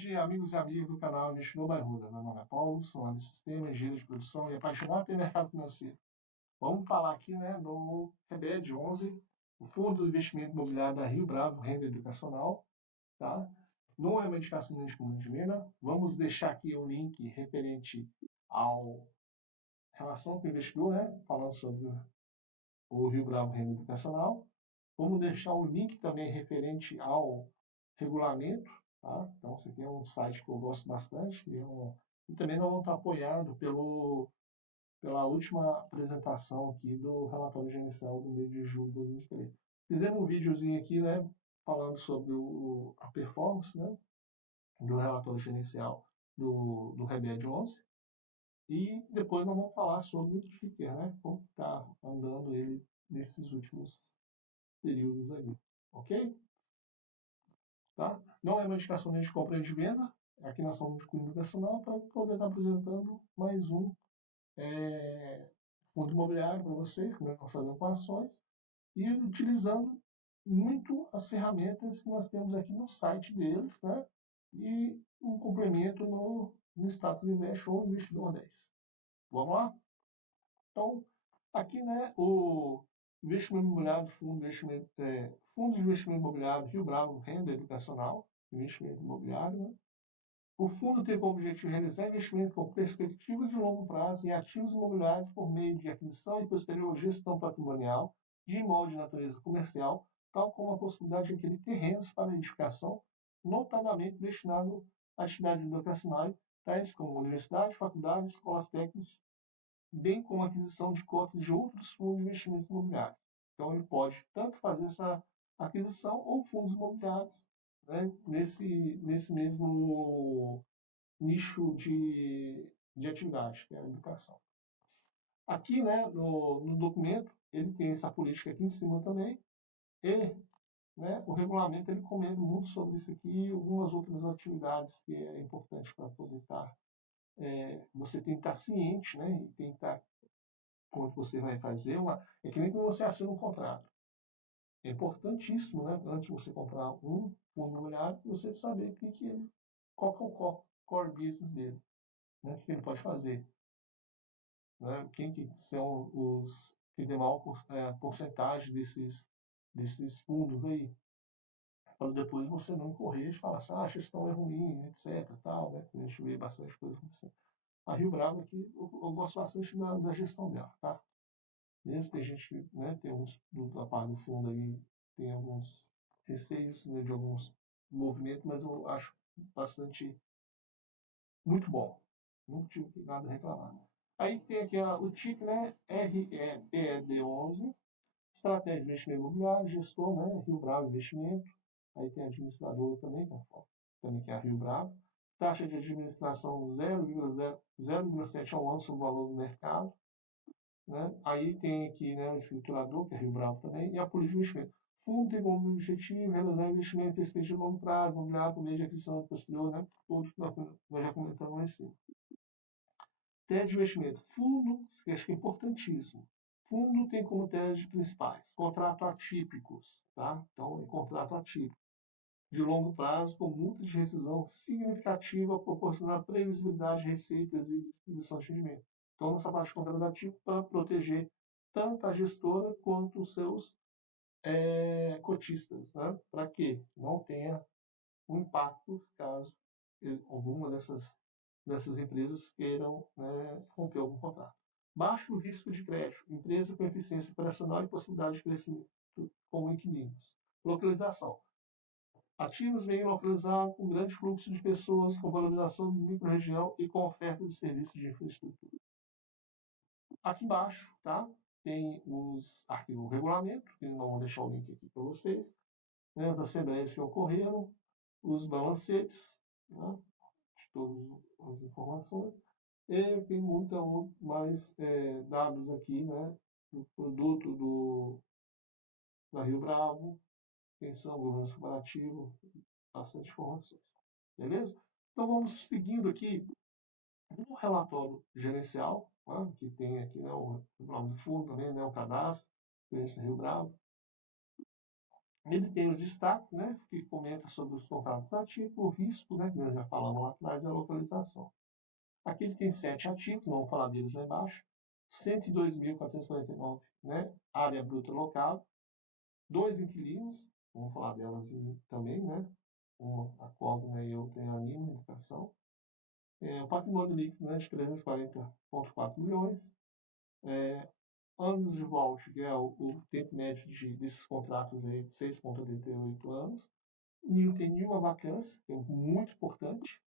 dia, amigos e amigas do canal Investidor by Ruda. Meu nome é Paulo, sou analista de sistema, engenheiro de produção e apaixonado pelo mercado financeiro. Vamos falar aqui do RBED 11, o Fundo de Investimento Imobiliário da Rio Bravo, Renda Educacional. Tá? Não é uma indicação de como de venda. Vamos deixar aqui o link referente ao relação com o investidor, falando sobre o Rio Bravo Renda Educacional. Vamos deixar o link também referente ao regulamento. Tá? Então, esse aqui é um site que eu gosto bastante e também nós vamos estar apoiado pela última apresentação aqui do relatório gerencial do mês de julho de 2023. Fizemos um videozinho aqui, falando sobre a performance, do relatório gerencial do RBED 11 e depois nós vamos falar sobre o ticker, como está andando ele nesses últimos períodos aí, ok? Tá? Não é uma indicação nem de compra nem de venda. Aqui nós somos de cunho educacional para poder estar apresentando mais um fundo imobiliário para vocês, que nós estamos fazendo com ações, e utilizando muito as ferramentas que nós temos aqui no site deles, e um complemento no status Invest ou Investidor 10. Vamos lá? Então, aqui, o investimento imobiliário, fundo de investimento imobiliário Rio Bravo, renda educacional, investimento imobiliário. O fundo tem como objetivo realizar investimento com perspectiva de longo prazo em ativos imobiliários por meio de aquisição e posterior gestão patrimonial de imóveis de natureza comercial, tal como a possibilidade de adquirir terrenos para edificação, notadamente destinado à atividade educacional, tais como universidades, faculdades, escolas técnicas, bem como a aquisição de cotas de outros fundos de investimentos imobiliários. Então, ele pode tanto fazer essa aquisição ou fundos imobiliários nesse mesmo nicho de atividade, que é a educação. Aqui, no documento, ele tem essa política aqui em cima também, e o regulamento ele comenta muito sobre isso aqui e algumas outras atividades que é importante para poder estar. Você tem que estar ciente, e tem que estar quando você vai fazer é que nem quando você assina um contrato. É importantíssimo, antes de você comprar um fundo imobiliário, você saber qual que é o core business dele, o que ele pode fazer, quem que são os que tem maior porcentagem desses fundos aí, para depois você não correr e falar assim, a gestão é ruim, etc. Tal, A gente vê bastante coisa acontecendo. A Rio Bravo aqui, eu gosto bastante da gestão dela, tá? Mesmo que a gente tem da parte do fundo aí, tem alguns receios de alguns movimentos, mas eu acho bastante muito bom. Não tive nada a reclamar. Aí tem aqui o TIC, REBED11, Estratégia de Investimento Imobiliário, Gestor, Rio Bravo Investimento. Aí tem a administradora também, que é a Rio Bravo. Taxa de administração 0,7 ao ano sobre o valor do mercado. Aí tem aqui o escriturador, que é Rio Bravo também, e a política de investimento. Fundo tem como objetivo realizar investimento em perspectiva de longo prazo, imobiliário por meio de aquisição posterior, tudo que nós já comentamos lá em cima. Tese de investimento. Fundo, que acho que é importantíssimo. Fundo tem como tese principais contratos atípicos, tá? Então, é contrato atípico de longo prazo com multa de rescisão significativa proporcionando previsibilidade de receitas e distribuição de rendimento. Então, nessa parte de contrato atípico para proteger tanto a gestora quanto os seus cotistas, para que não tenha um impacto caso alguma dessas empresas queiram romper algum contrato. Baixo risco de crédito, empresa com eficiência operacional e possibilidade de crescimento com inquilinos. Localização. Ativos bem localizados, com grande fluxo de pessoas, com valorização de microrregião e com oferta de serviços de infraestrutura. Aqui embaixo, tem os arquivos do regulamento, que não vou deixar o link aqui para vocês, as assembleias que ocorreram, os balancetes, de todas as informações, e tem muita mais dados aqui, do produto da Rio Bravo, pensão, governança comparativa, bastante informações. Beleza? Então vamos seguindo aqui o relatório gerencial, que tem aqui o nome do fundo também, o cadastro, experiência Rio Bravo. Ele tem os destaques, né, que comenta sobre os contratos ativos, o risco, né, que nós já falamos lá atrás, e a localização. Aqui ele tem 7 ativos, não vou falar deles lá embaixo, 102.449, né, área bruta local, 2 inquilinos, vamos falar delas também, né, uma a qual, né, eu tenho animo, educação. O patrimônio líquido, né, de 340,4 milhões. Anos de volte, que é o tempo médio desses contratos aí, de 6,88 anos. Não tem nenhuma vacância, que é muito importante.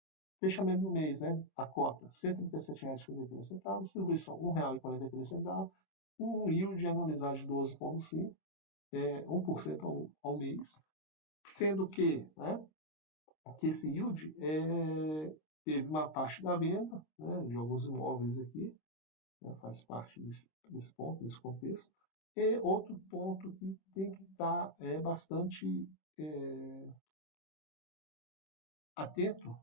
Fechamento do mês, né? A cota, R$ 137,53. Distribuição, R$ 1,43. Um yield anualizado de 12,5%, 1% ao mês. Sendo que, né, que esse yield teve uma parte da venda, né, de alguns imóveis aqui, né, faz parte desse ponto, desse contexto. E outro ponto que tem que estar bastante atento,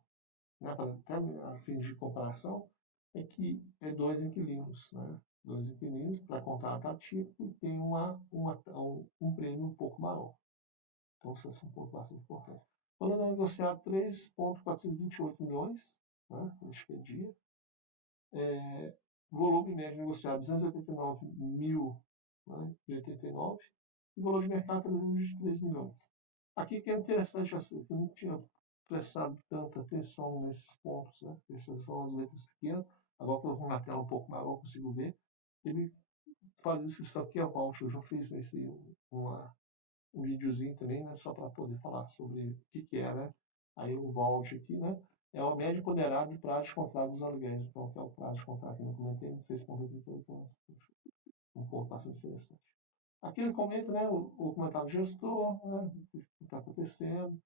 né, para até a fim de comparação, é que é 2 inquilinos, né? 2 inquilinos para contrato atípico e tem um prêmio um pouco maior. Então, isso é um ponto bastante importante. Valor negociado 3,428 milhões, né, neste dia. Volume médio negociado 289.089 e valor de mercado 323 milhões. Aqui que é interessante, assim, que eu não tinha prestado tanta atenção nesses pontos, né? Essas são as letras pequenas, agora que eu vou na tela um pouco maior, eu consigo ver. Ele faz isso aqui, ó, eu já fiz um videozinho também, né, só para poder falar sobre o que é, né? Aí o vault aqui, né? É o médio ponderado de prazo de contrato dos aluguéis. Então, que é o prazo de contrato que eu comentei, 6,88 anos. Um ponto bastante interessante. Aqui ele comenta, né, o comentário do gestor, né, o que está acontecendo,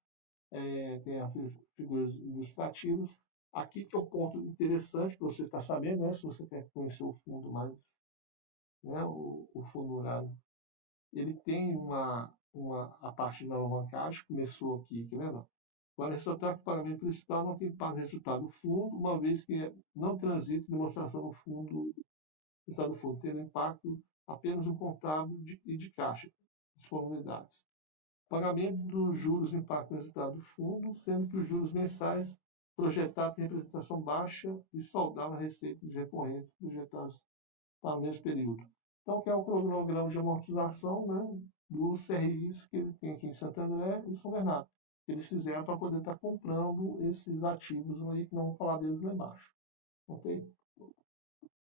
tem as figuras ilustrativas. Aqui que é o ponto interessante que você está sabendo, né, se você quer conhecer o fundo mais, né, o fundo rural, ele tem a parte da alavancagem, começou aqui, tá vendo? Para ressaltar que o pagamento principal não tem para resultado do fundo, uma vez que não transita demonstração do fundo, resultado do fundo, tendo impacto apenas no contábil e de caixa, disponibilidades. Pagamento dos juros impacta no resultado do fundo, sendo que os juros mensais projetados têm representação baixa e saudável a receita de recorrentes projetados para o mesmo período. Então, que é o cronograma de amortização, né, dos CRIs que ele tem aqui em Santo André e São Bernardo. Que eles fizeram para poder estar comprando esses ativos aí, que não vou falar deles lá embaixo. Ok?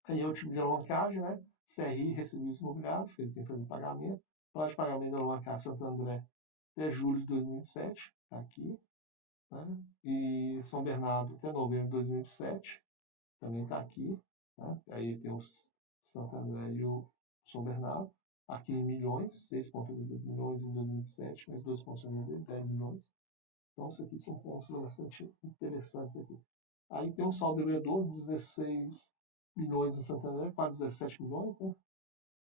Aí é o tipo de alavancagem, né? CRI, recebíveis imobiliários, que ele tem que fazer pagamento. Prazo de pagamento da alavancagem Santo André até julho de 2007, está aqui. Né? E São Bernardo até novembro de 2007, também está aqui. Né? Aí tem os Santo André e o São Bernardo. Aqui em milhões, 6,8 milhões em 2007, mais 2,9, 10 milhões. Então, isso aqui são pontos bastante interessantes aqui. Aí tem um saldo devedor, 16 milhões em Santo André, quase 17 milhões, né?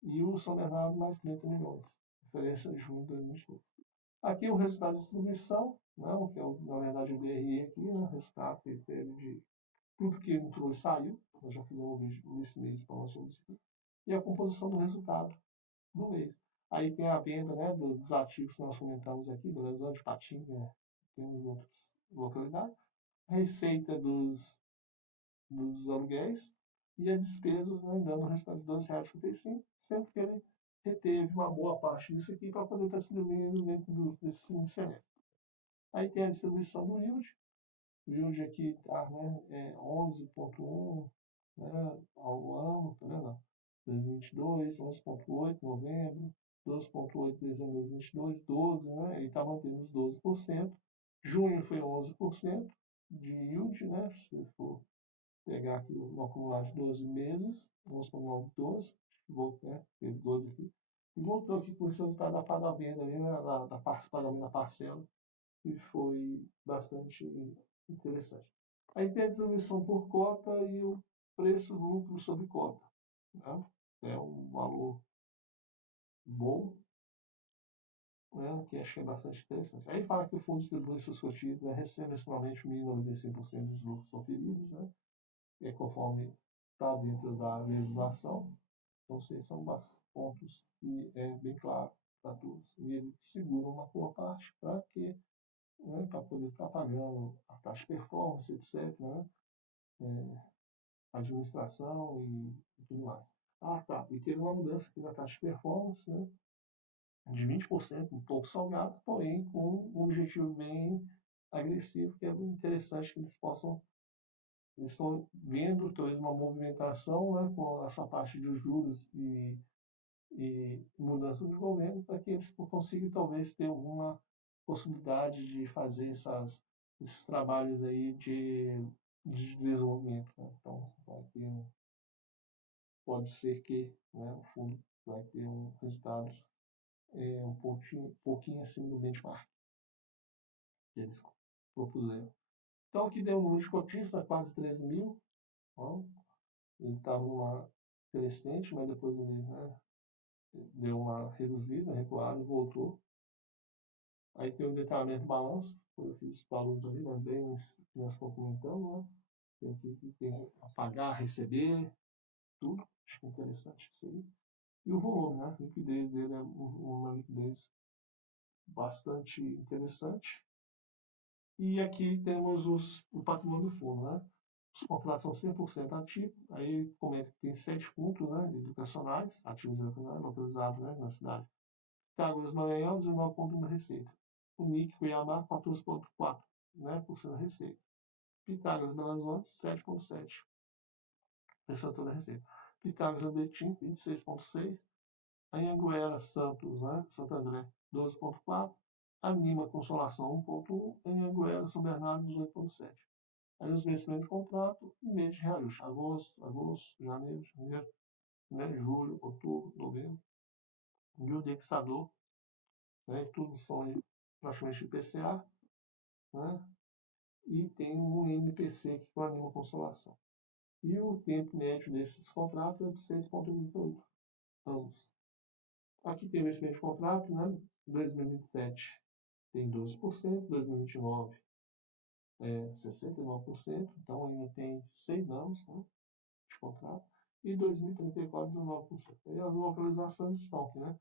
E o São Bernardo mais 30 milhões. Diferença de junho de 2022. Aqui o resultado de distribuição, não, que é, na verdade, o DRE aqui, né? O resultado que teve de tudo que entrou e saiu. Nós já fizemos um vídeo nesse mês falando sobre isso aqui. E a composição do resultado do mês. Aí tem a venda, né, dos ativos que nós comentamos aqui, do Horizonte de Patinga, tem outras localidades. A receita dos aluguéis e as despesas, né, dando um resultado de R$ 12,55, sendo que ele reteve uma boa parte disso aqui para poder estar distribuindo dentro desse segundo semestre. Aí tem a distribuição do yield. O yield aqui está, né, 11,1, né, ao ano, tá vendo? 2022, 11,8 novembro, 12,8 dezembro de 2022, 12, né? Ele está mantendo os 12%. Junho foi 11% de yield, né? Se for pegar aqui no acumulado de 12 meses, 11,9, 12, voltou, né? Teve 12 aqui. E voltou aqui com o resultado da parte da venda ali, né? Da parte pagamento da parcela, e foi bastante interessante. Aí tem a distribuição por cota e o preço lucro sobre cota. Né? É um valor bom, né? Que acho que é bastante interessante. Aí fala que o fundo distribui seus cotistas, né? Recebe semanalmente 1.095% dos lucros oferidos, né? É conforme está dentro da legislação. Então, esses são pontos que é bem claro para todos. E ele segura uma boa parte para que, né, para poder estar pagando a taxa de performance, etc., né, é, administração e tudo mais. Ah, tá. E teve uma mudança aqui na taxa de performance, né, de 20%, um pouco salgado, porém com um objetivo bem agressivo, que é interessante que eles possam. Eles estão vendo talvez uma movimentação, né, com essa parte de juros e mudança de governo, para que eles consigam talvez ter alguma possibilidade de fazer esses trabalhos aí de desenvolvimento. Né? Então, pode ser que, né, o fundo vai ter um resultado pouquinho acima do benchmark que eles propuseram. Então, aqui deu um número de cotista, quase 13 mil. Ó, ele estava numa crescente, mas depois ele, né, deu uma reduzida, recuada e voltou. Aí tem o detalhamento do balanço, eu fiz os valores ali, mas bem que nós estamos comentando, né? Tem aqui que tem a pagar, receber, tudo. Acho que é interessante isso aí. E o volume, né? A liquidez dele é uma liquidez bastante interessante. E aqui temos o patrimônio do fundo, né? Os contratos são 100% ativos, aí comenta que tem 7 pontos, né, educacionais, ativos educacionais, localizados, né, na cidade. Pitágoras Maranhão, 19,1% da receita. Unic Cuiabá, 14,4%, né, por cento da receita. Pitágoras Belo Horizonte, 7,7% da receita. Pitágoras Betim, 26,6%. Anhanguera Santos, né, Santo André, 12,4%. Anima Consolação, 1,1%. Anhanguera São Bernardo, 18,7%. Aí os vencimentos de contrato, mês de reajuste, agosto, janeiro, né, julho, outubro, novembro. E o indexador, né, tudo são aí, praticamente IPCA, né, e tem um NPC que anima a consolação. E o tempo médio desses contratos é de 6,28 anos. Aqui tem o vencimento de contrato, né, 2027 tem 12%, 2029 69%, então ainda tem 6 anos, né, de contrato, e 2034, 19%. E as localizações estão aqui, né?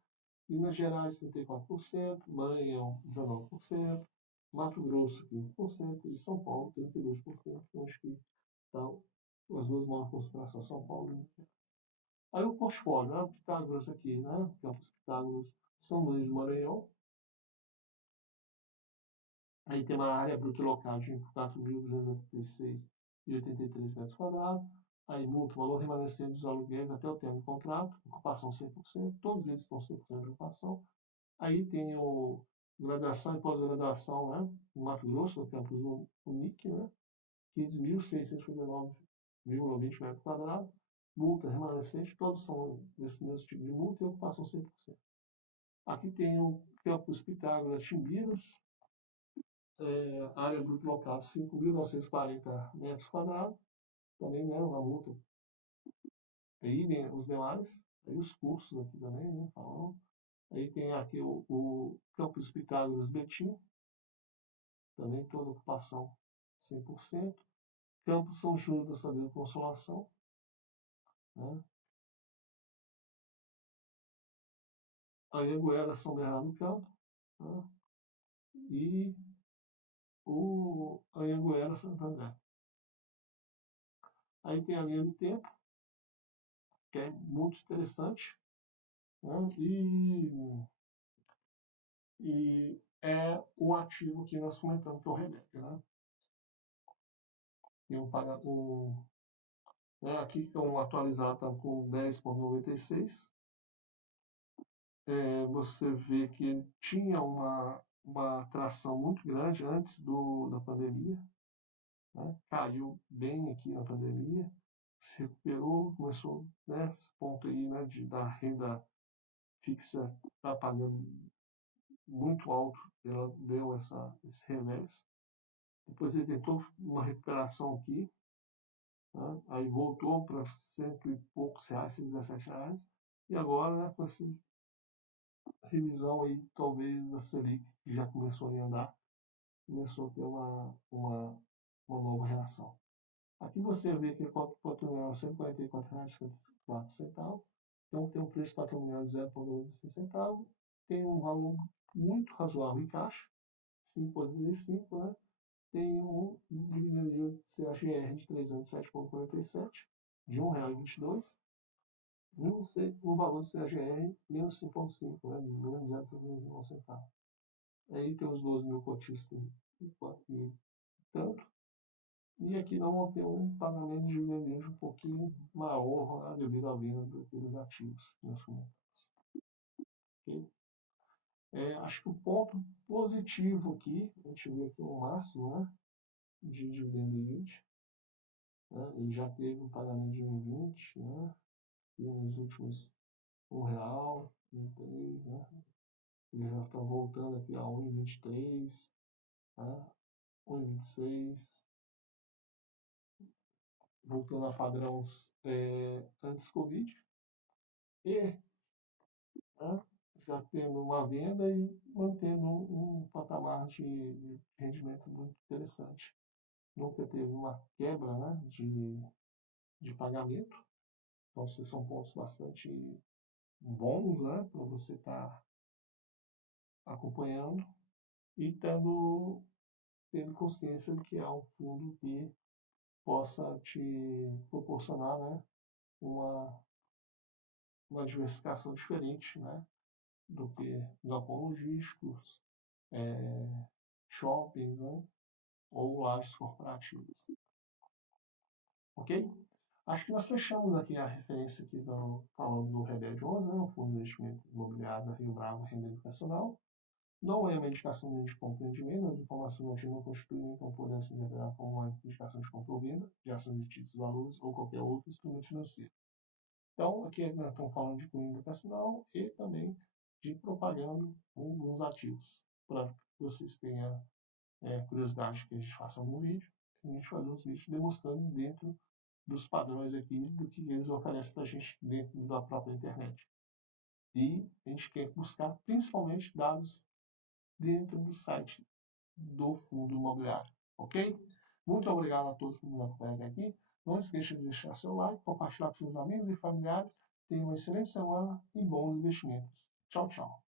Minas Gerais, 34%, Maranhão, 19%, Mato Grosso, 15%, e São Paulo, 32%. Então, acho que estão as duas maiores concentrações, São Paulo e Minas Gerais. Aí o portfólio, né? Pitágoras aqui, né? Campos Pitágoras, São Luís, Maranhão. Aí tem uma área bruta local de 4.286,83 metros quadrados. Aí multa, valor remanescente dos aluguéis até o término do contrato, ocupação 100%, todos eles estão 100% de ocupação. Aí tem o graduação e pós-graduação, né? No Mato Grosso, no campus Unic, né? 15.659,20 metros quadrados. Multa remanescente, todos são desse mesmo tipo de multa e ocupação 100%. Aqui tem o campus Pitágoras Timbiras, área bruta local 5.940 metros quadrados, também, né, uma multa. Aí, né, os demais, aí os cursos aqui também, né, falando. Aí tem aqui o campus Pitágoras Betim, também toda ocupação 100%. Campos São Júlio da Sagrada Consolação, né? Anhanguera São Bernardo do Campo, né? E o Anhanguera Santo André. Aí tem a linha do tempo, que é muito interessante, né? E é o ativo que nós comentamos, que é o remédio, né? E né, aqui que é um atualizado está com 10,96. Você vê que ele tinha uma atração muito grande antes da pandemia, né? Caiu bem aqui na pandemia, se recuperou, começou, né, esse ponto aí, né, da renda fixa está pagando muito alto, ela deu esse revés. Depois ele tentou uma recuperação aqui, né? Aí voltou para cento e poucos reais, 117 reais, e agora, né, com essa revisão aí, talvez, da Selic, que já começou a andar, começou a ter uma nova reação. Aqui você vê que o patrimonial é R$ 144,54. Então tem um preço patrimonial de 0,96 centavos tem um valor muito razoável em caixa, 5,85, né? Tem um dividendo yield CAGR de 3 anos 7,47, de R$ 1,22, e um valor de CAGR menos 5,5, né? Menos 0,51 centavo. Aí tem os 12 mil cotistas e tanto. E aqui nós vamos ter um pagamento de dividendo um pouquinho maior, né, devido à venda daqueles ativos que nós comentamos. Okay? Acho que o ponto positivo aqui, a gente vê aqui o máximo, né, de dividend yield, né, ele já teve um pagamento de 1,20, né, e nos últimos R$ 1,23, né, ele já está voltando aqui a 1,23, né, 1,26, voltando a padrões antes Covid, e, né, já tendo uma venda e mantendo um patamar de rendimento muito interessante. Nunca teve uma quebra, né, de pagamento, então esses são pontos bastante bons, né, para você estar acompanhando e tendo consciência de que é um fundo que possa te proporcionar, né, uma diversificação diferente, né, do que galpões logísticos, shoppings, né, ou lajes corporativas. Ok? Acho que nós fechamos aqui a referência aqui falando do REBED 11, né, o Fundo de Investimento Imobiliário da Rio Bravo Renda Educacional. Não é uma indicação de compra de venda, as informações aqui não constituem, então podem se interpretar como uma indicação de compra ou venda de ações de títulos, valores ou qualquer outro instrumento financeiro. Então, aqui nós estamos falando de cunho educacional e também de propagando alguns ativos, para que vocês tenham curiosidade que a gente faça um vídeo, a gente fazer os vídeos demonstrando dentro dos padrões aqui do que eles oferecem para a gente dentro da própria internet. E a gente quer buscar principalmente dados dentro do site do fundo imobiliário, ok? Muito obrigado a todos por nos acompanhar aqui. Não esqueça de deixar seu like, compartilhar com seus amigos e familiares. Tenha uma excelente semana e bons investimentos. Tchau, tchau.